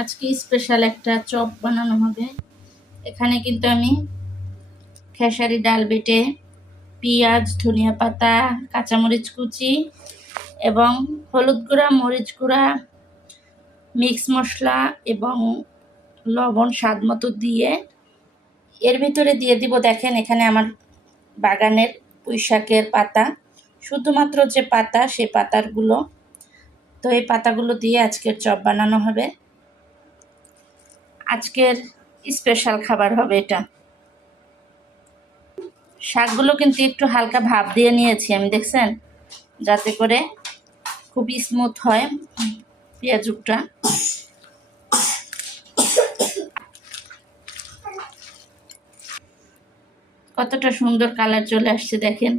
আজকে স্পেশাল একটা চপ বানানো হবে। এখানে কিন্তু আমি খেসারি ডাল বেটে, পেঁয়াজ, ধনিয়া পাতা, কাঁচামরিচ কুচি এবং হলুদ গুঁড়া, মরিচ গুঁড়া, মিক্স মশলা এবং লবণ স্বাদ মতো দিয়ে এর ভিতরে দিয়ে দিব। দেখেন এখানে আমার বাগানের পুঁইশাকের পাতা, শুধুমাত্র যে পাতা সে পাতাগুলো। তো এই পাতাগুলো দিয়ে আজকের চপ বানানো হবে। আজকের স্পেশাল খাবার হবে এটা। শাকগুলো কিন্তু একটু হালকা ভাপ দিয়ে নিয়েছি আমি, দেখছেন, যাতে করে খুব স্মুথ হয় পেঁয়াজুকটা। কতটা সুন্দর কালার চলে আসছে দেখেন।